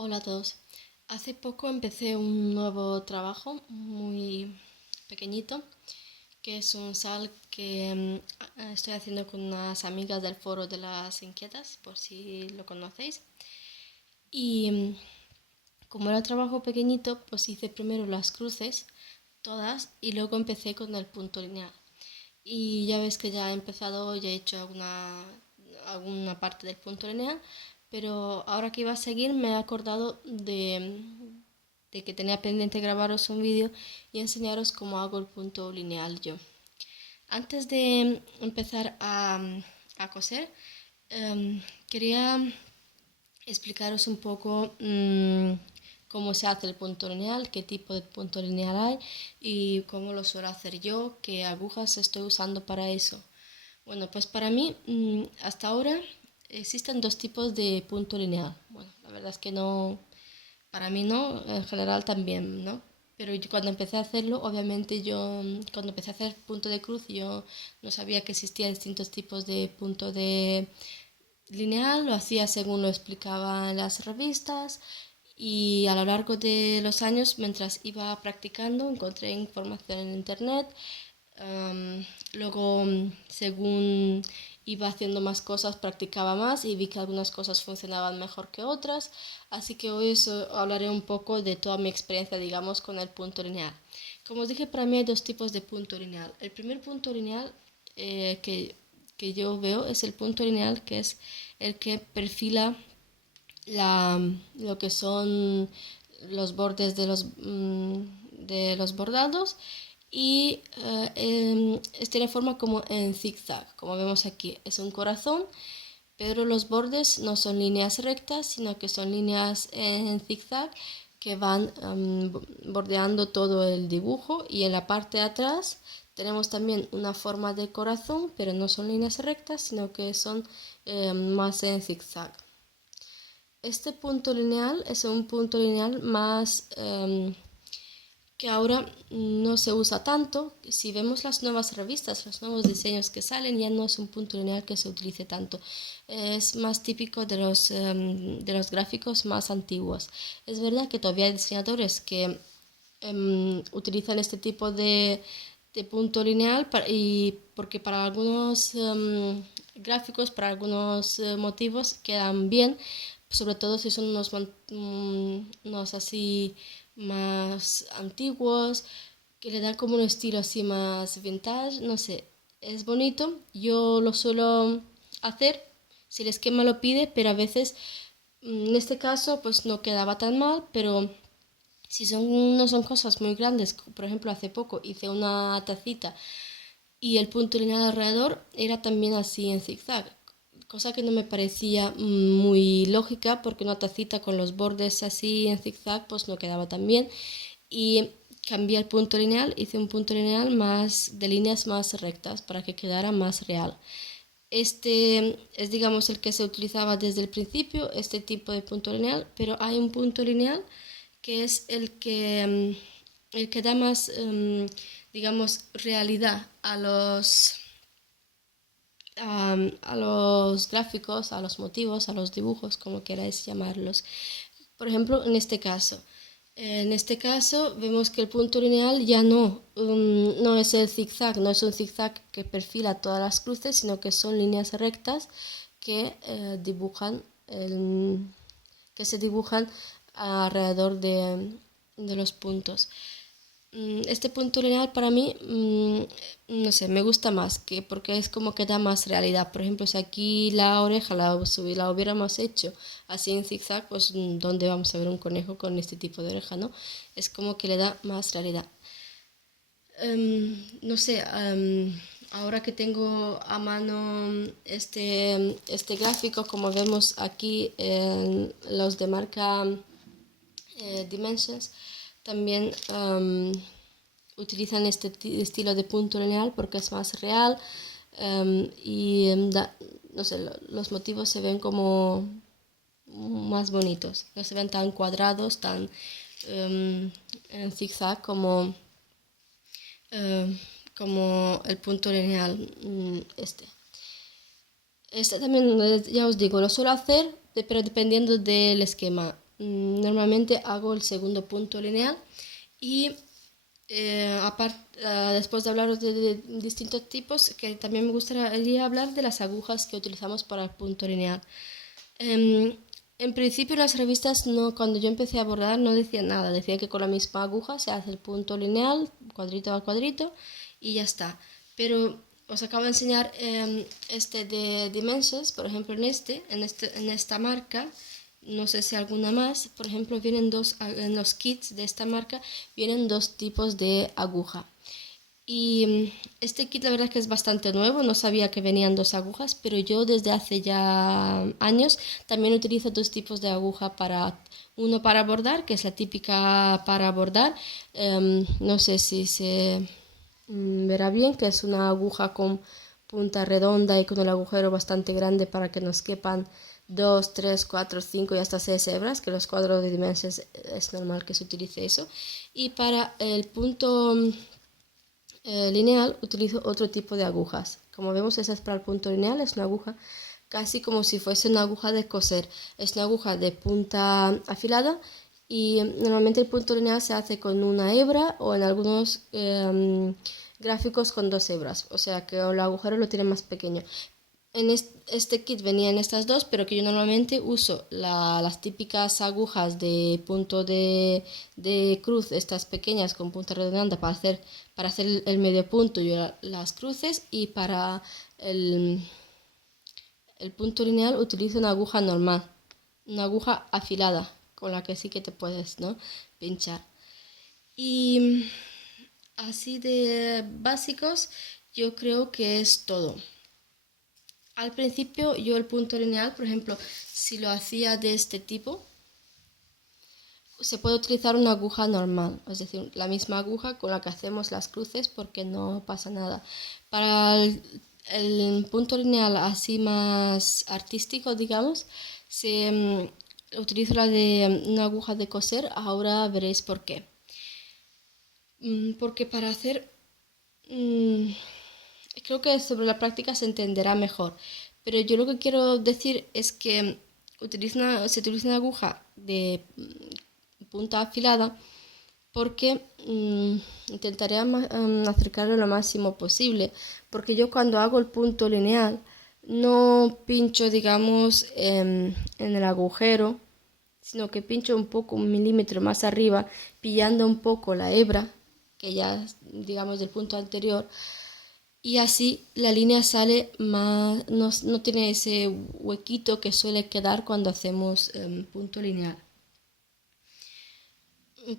Hola a todos. Hace poco empecé un nuevo trabajo muy pequeñito, que es un sal que estoy haciendo con unas amigas del foro de las inquietas, por si lo conocéis. Y como era un trabajo pequeñito, pues hice primero las cruces, todas, y luego empecé con el punto lineal. Y ya ves que ya he empezado, ya he hecho alguna parte del punto lineal, pero ahora que iba a seguir me he acordado de que tenía pendiente grabaros un vídeo y enseñaros cómo hago el punto lineal yo. Antes de empezar a coser, quería explicaros un poco cómo se hace el punto lineal, qué tipo de punto lineal hay y cómo lo suelo hacer yo, qué agujas estoy usando para eso. Bueno, pues para mí hasta ahora existen dos tipos de punto lineal. Bueno, la verdad es que no, para mí no, en general también, ¿no? Pero cuando empecé a hacerlo, obviamente yo, cuando empecé a hacer punto de cruz, yo no sabía que existían distintos tipos de punto de lineal, lo hacía según lo explicaban las revistas y a lo largo de los años, mientras iba practicando, encontré información en internet. Luego, según iba haciendo más cosas, practicaba más y vi que algunas cosas funcionaban mejor que otras. Así que hoy hablaré un poco de toda mi experiencia, digamos, con el punto lineal. Como os dije, para mí hay dos tipos de punto lineal. El primer punto lineal que yo veo es el punto lineal, que es el que perfila lo que son los bordes de los bordados y tiene forma como en zigzag, como vemos aquí. Es un corazón, pero los bordes no son líneas rectas, sino que son líneas en zigzag que van bordeando todo el dibujo, y en la parte de atrás tenemos también una forma de corazón, pero no son líneas rectas, sino que son más en zigzag. Este punto lineal es un punto lineal más que ahora no se usa tanto. Si vemos las nuevas revistas, los nuevos diseños que salen, ya no es un punto lineal que se utilice tanto. Es más típico de los gráficos más antiguos. Es verdad que todavía hay diseñadores que utilizan este tipo de punto lineal y porque para algunos gráficos, para algunos motivos quedan bien, sobre todo si son unos así más antiguos, que le dan como un estilo así más vintage, no sé, es bonito. Yo lo suelo hacer si el esquema lo pide, pero a veces en este caso pues no quedaba tan mal, pero si no son cosas muy grandes, por ejemplo hace poco hice una tacita y el punto lineal alrededor era también así en zigzag, cosa que no me parecía muy lógica porque una tacita con los bordes así en zigzag pues no quedaba tan bien, y cambié el punto lineal, hice un punto lineal más de líneas más rectas para que quedara más real. Este es, digamos, el que se utilizaba desde el principio, este tipo de punto lineal, pero hay un punto lineal que es el que da más, digamos, realidad a los gráficos, a los motivos, a los dibujos, como queráis llamarlos. Por ejemplo, en este caso vemos que el punto lineal ya no es el zigzag, no es un zigzag que perfila todas las cruces, sino que son líneas rectas que que se dibujan alrededor de los puntos. Este punto lineal para mí, no sé, me gusta más que porque es como que da más realidad. Por ejemplo, si aquí la oreja la hubiéramos hecho así en zigzag, pues ¿dónde vamos a ver un conejo con este tipo de oreja, no? Es como que le da más realidad. No sé, ahora que tengo a mano este gráfico, como vemos aquí en los de marca Dimensions, también utilizan este estilo de punto lineal porque es más real, y no sé, los motivos se ven como más bonitos, no se ven tan cuadrados, tan en zigzag eh, como el punto lineal este. Este también, ya os digo, lo suelo hacer, pero dependiendo del esquema. normalmente hago el segundo punto lineal y después de hablar de distintos tipos, que también me gustaría hablar de las agujas que utilizamos para el punto lineal. En principio las revistas cuando yo empecé a bordar no decían nada, decían que con la misma aguja se hace el punto lineal, cuadrito a cuadrito y ya está. Pero os acabo de enseñar este de Dimensions, por ejemplo en esta marca, no sé si alguna más, por ejemplo vienen en los kits de esta marca vienen dos tipos de aguja. Y este kit la verdad es que es bastante nuevo, no sabía que venían dos agujas, pero yo desde hace ya años también utilizo dos tipos de aguja uno para bordar, que es la típica para bordar, no sé si se verá bien, que es una aguja con punta redonda y con el agujero bastante grande para que nos quepan 2, 3, 4, 5 y hasta 6 hebras, que los cuadros de dimensiones es normal que se utilice eso. Y para el punto lineal utilizo otro tipo de agujas. Como vemos, esa es para el punto lineal, es una aguja casi como si fuese una aguja de coser. Es una aguja de punta afilada y normalmente el punto lineal se hace con una hebra o en algunos gráficos con 2 hebras, o sea que el agujero lo tiene más pequeño. En este kit venían estas dos, pero que yo normalmente uso las típicas agujas de punto de cruz, estas pequeñas con punta redonda para hacer el medio punto y las cruces, y para el punto lineal utilizo una aguja normal, una aguja afilada, con la que sí que te puedes, ¿no?, pinchar. Y así de básicos, yo creo que es todo. Al principio yo el punto lineal, por ejemplo, si lo hacía de este tipo, se puede utilizar una aguja normal, es decir, la misma aguja con la que hacemos las cruces, porque no pasa nada. Para el punto lineal así más artístico, digamos, utilizo la de una aguja de coser. Ahora veréis por qué. Porque para hacer... creo que sobre la práctica se entenderá mejor, pero yo lo que quiero decir es que se utiliza una aguja de punta afilada porque intentaré acercarlo lo máximo posible, porque yo cuando hago el punto lineal no pincho, digamos, en el agujero, sino que pincho un poco, 1 milímetro más arriba, pillando un poco la hebra, que ya, digamos, del punto anterior, y así la línea sale más, no tiene ese huequito que suele quedar cuando hacemos punto lineal.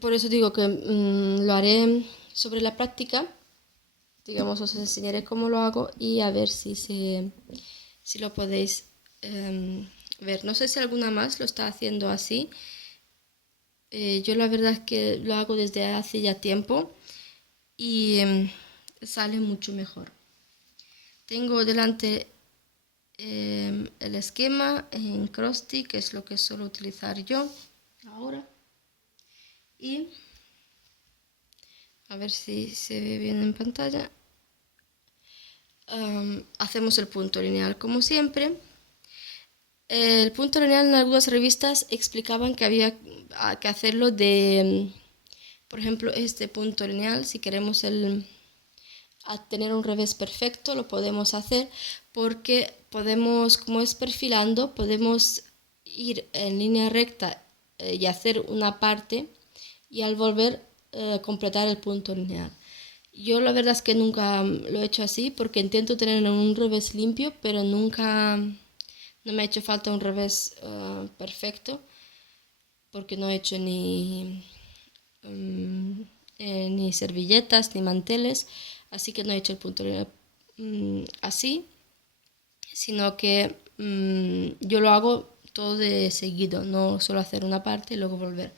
Por eso digo que lo haré sobre la práctica, digamos, os enseñaré cómo lo hago y a ver si lo podéis ver. No sé si alguna más lo está haciendo así. Yo la verdad es que lo hago desde hace ya tiempo y sale mucho mejor. Tengo delante el esquema en Crosty, que es lo que suelo utilizar yo ahora. Y a ver si se ve bien en pantalla. Hacemos el punto lineal como siempre. El punto lineal en algunas revistas explicaban que había que hacerlo por ejemplo, este punto lineal, si queremos tener un revés perfecto, lo podemos hacer porque podemos, como es perfilando, podemos ir en línea recta y hacer una parte y al volver completar el punto lineal. Yo la verdad es que nunca lo he hecho así porque intento tener un revés limpio, pero nunca no me ha hecho falta un revés perfecto, porque no he hecho ni servilletas ni manteles, así que no he hecho el punto lineal así, sino que yo lo hago todo de seguido, no solo hacer una parte y luego volver.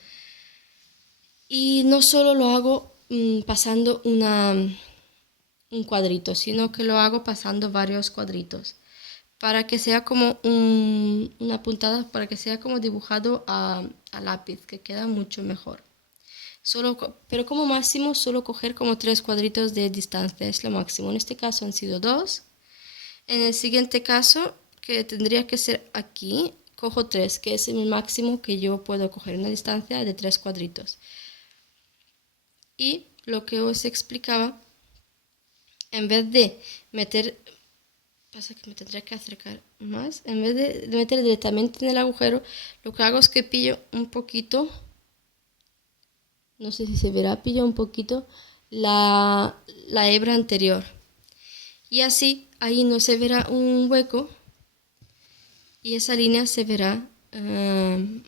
Y no solo lo hago pasando un cuadrito, sino que lo hago pasando varios cuadritos, para que sea como una puntada, para que sea como dibujado a lápiz, que queda mucho mejor. Pero como máximo solo coger como 3 cuadritos de distancia, es lo máximo. En este caso han sido 2. En el siguiente caso, que tendría que ser aquí, cojo 3, que es el máximo que yo puedo coger, una distancia de 3 cuadritos. Y lo que os explicaba, en vez de meter, pasa que me tendría que acercar más, en vez de meter directamente en el agujero, lo que hago es que pillo un poquito, no sé si se verá, pillo un poquito la hebra anterior. Y así ahí no se verá un hueco y esa línea se verá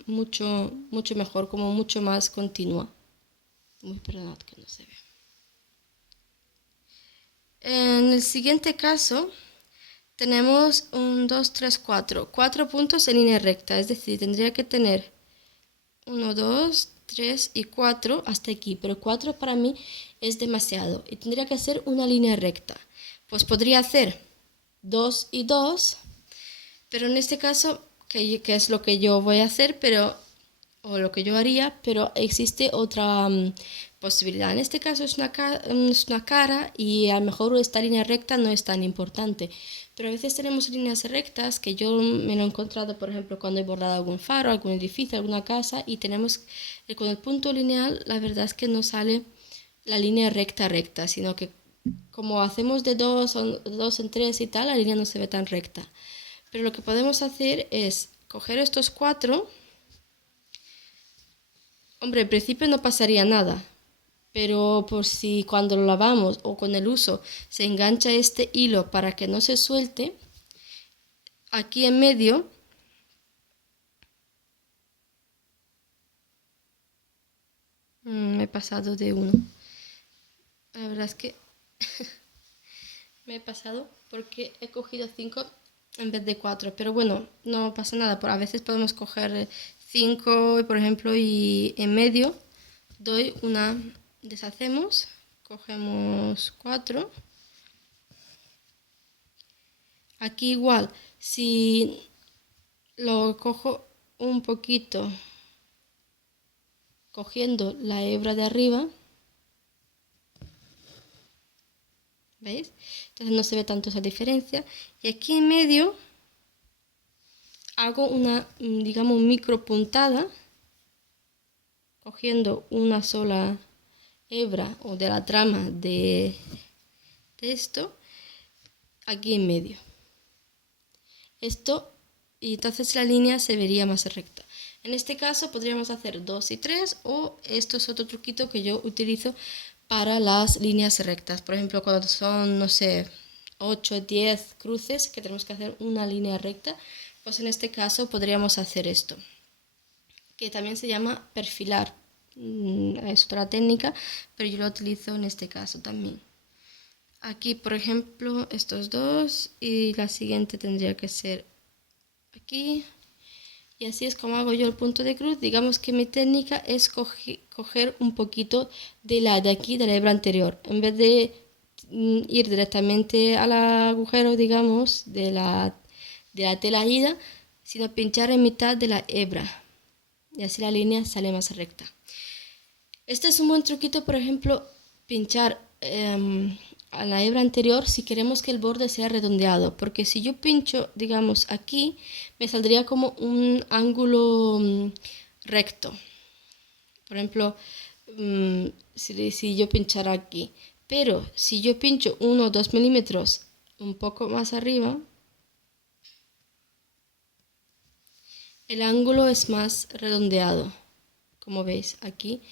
mucho mejor, como mucho más continua. Muy perdonad que no se ve. En el siguiente caso tenemos 1, 2, 3, 4. 4 puntos en línea recta, es decir, tendría que tener 1, 2, 3 y 4 hasta aquí, pero 4 para mí es demasiado y tendría que hacer una línea recta. Pues podría hacer 2 y 2, pero en este caso, que es lo que yo voy a hacer, o lo que yo haría, pero existe otra posibilidad. En este caso es una cara y a lo mejor esta línea recta no es tan importante, pero a veces tenemos líneas rectas que yo me lo he encontrado, por ejemplo, cuando he bordado algún faro, algún edificio, alguna casa y tenemos con el punto lineal, la verdad es que no sale la línea recta, sino que como hacemos de 2 en 3 y tal, la línea no se ve tan recta. Pero lo que podemos hacer es coger estos 4. Hombre, en principio no pasaría nada, pero por si cuando lo lavamos o con el uso se engancha este hilo para que no se suelte, aquí en medio me he pasado de 1. La verdad es que me he pasado porque he cogido 5 en vez de 4, pero bueno, no pasa nada, a veces podemos coger 5, por ejemplo, y en medio doy una, deshacemos, cogemos 4. Aquí igual, si lo cojo un poquito cogiendo la hebra de arriba, ¿veis? Entonces no se ve tanto esa diferencia. Y aquí en medio hago una, digamos, micro puntada, cogiendo una sola hebra o de la trama de esto, aquí en medio. Esto, y entonces la línea se vería más recta. En este caso podríamos hacer 2 y 3, o esto es otro truquito que yo utilizo para las líneas rectas. Por ejemplo, cuando son, no sé, 8, 10 cruces que tenemos que hacer una línea recta, pues en este caso podríamos hacer esto, que también se llama perfilar. Es otra técnica, pero yo lo utilizo en este caso también. Aquí, por ejemplo, estos dos, y la siguiente tendría que ser aquí. Y así es como hago yo el punto de cruz. Digamos que mi técnica es coger un poquito de aquí, de la hebra anterior. En vez de ir directamente al agujero, digamos, de la tela ida, sino pinchar en mitad de la hebra. Y así la línea sale más recta. Este es un buen truquito, por ejemplo, pinchar a la hebra anterior si queremos que el borde sea redondeado, porque si yo pincho, digamos, aquí, me saldría como un ángulo recto. Por ejemplo, si yo pinchara aquí, pero si yo pincho 1 o 2 milímetros un poco más arriba, el ángulo es más redondeado, como veis aquí.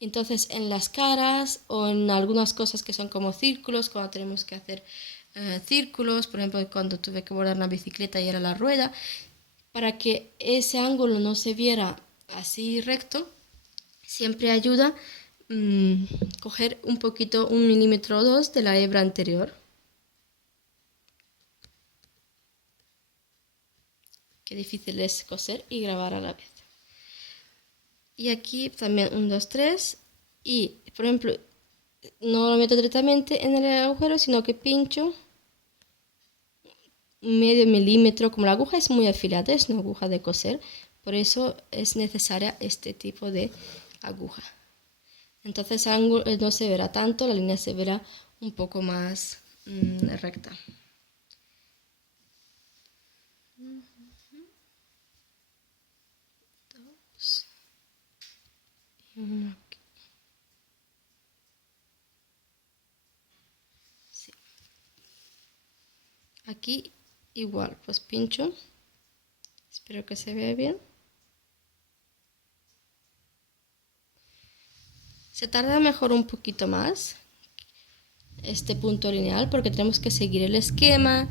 Entonces en las caras o en algunas cosas que son como círculos, cuando tenemos que hacer círculos, por ejemplo cuando tuve que bordar una bicicleta y era la rueda, para que ese ángulo no se viera así recto, siempre ayuda coger un poquito, 1 milímetro o 2 de la hebra anterior. Qué difícil es coser y grabar a la vez. Y aquí también 1, 2, 3. Y, por ejemplo, no lo meto directamente en el agujero, sino que pincho medio milímetro. Como la aguja es muy afilada, es una aguja de coser, por eso es necesaria este tipo de aguja. Entonces el ángulo no se verá tanto, la línea se verá un poco más recta. Mm, sí. Aquí igual, pues pincho. Espero que se vea bien. Se tarda mejor un poquito más este punto lineal porque tenemos que seguir el esquema,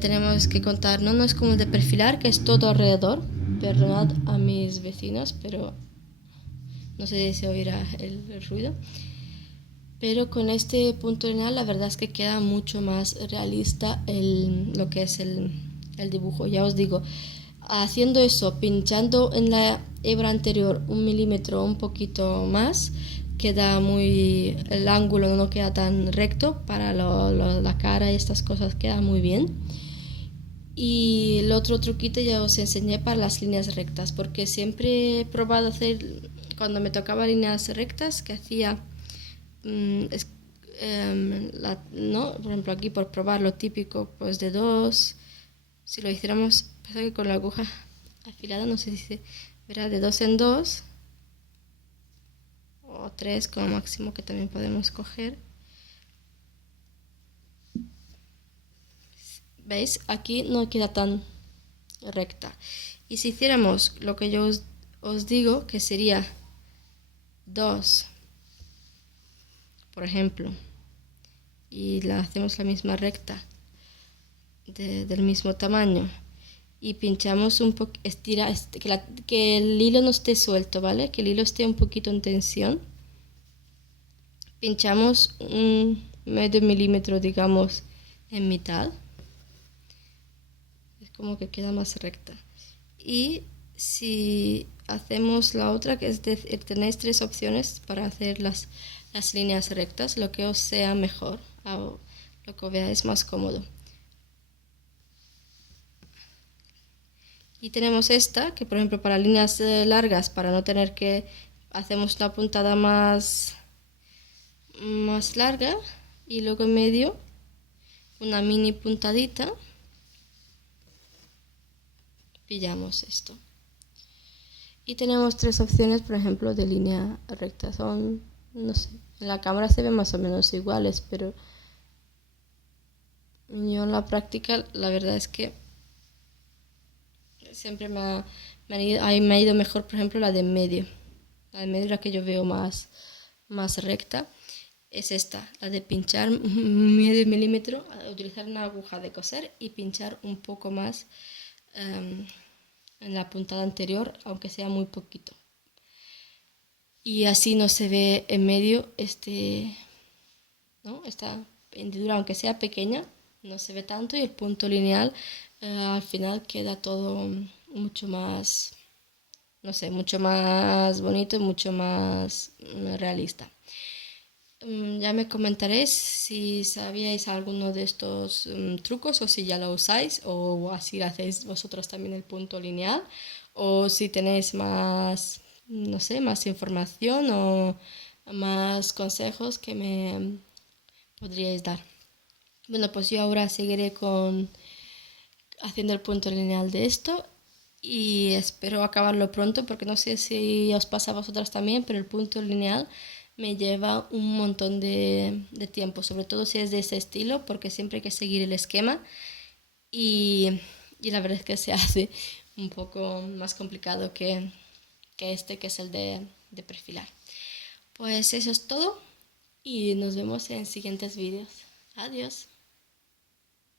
tenemos que contar, no es como el de perfilar, que es todo alrededor. Perdonad a mis vecinos, pero no sé si se oirá el ruido. Pero con este punto lineal la verdad es que queda mucho más realista lo que es el dibujo. Ya os digo, haciendo eso, pinchando en la hebra anterior 1 milímetro un poquito más, queda muy, el ángulo no queda tan recto para la cara y estas cosas, queda muy bien. Y el otro truquito ya os enseñé para las líneas rectas, porque siempre he probado hacer, cuando me tocaba líneas rectas, que hacía, ¿no? Por ejemplo aquí por probar lo típico, pues de dos, si lo hiciéramos, pasa que con la aguja afilada no sé si se verá, de dos en dos, o tres como máximo que también podemos coger. ¿Veis? Aquí no queda tan recta. Y si hiciéramos lo que yo os digo, que sería 2, por ejemplo, y la hacemos la misma recta, del mismo tamaño, y pinchamos un poco, que el hilo no esté suelto, ¿vale? Que el hilo esté un poquito en tensión. Pinchamos un medio milímetro, digamos, en mitad. Es como que queda más recta. Y si hacemos la otra, que es decir, tenéis 3 opciones para hacer las líneas rectas, lo que os sea mejor, o lo que os veáis más cómodo. Y tenemos esta, que por ejemplo para líneas largas, para no tener que, hacemos una puntada más larga y luego en medio una mini puntadita, pillamos esto. Y tenemos 3 opciones, por ejemplo, de línea recta. Son, no sé, en la cámara se ven más o menos iguales, pero yo en la práctica la verdad es que siempre me ha ido mejor, por ejemplo, la de en medio. La de en medio es la que yo veo más recta. Es esta, la de pinchar medio milímetro, utilizar una aguja de coser y pinchar un poco más en la puntada anterior, aunque sea muy poquito. Y así no se ve en medio ¿no? Esta hendidura, aunque sea pequeña, no se ve tanto y el punto lineal al final queda todo mucho más, no sé, mucho más bonito y mucho más realista. Ya me comentaréis si sabíais alguno de estos trucos o si ya lo usáis o así lo hacéis vosotros también el punto lineal o si tenéis más, no sé, más información o más consejos que me podríais dar. Bueno, pues yo ahora seguiré haciendo el punto lineal de esto y espero acabarlo pronto porque no sé si os pasa a vosotras también, pero el punto lineal me lleva un montón de tiempo, sobre todo si es de ese estilo, porque siempre hay que seguir el esquema y la verdad es que se hace un poco más complicado que este, que es el de perfilar. Pues eso es todo y nos vemos en siguientes vídeos. Adiós.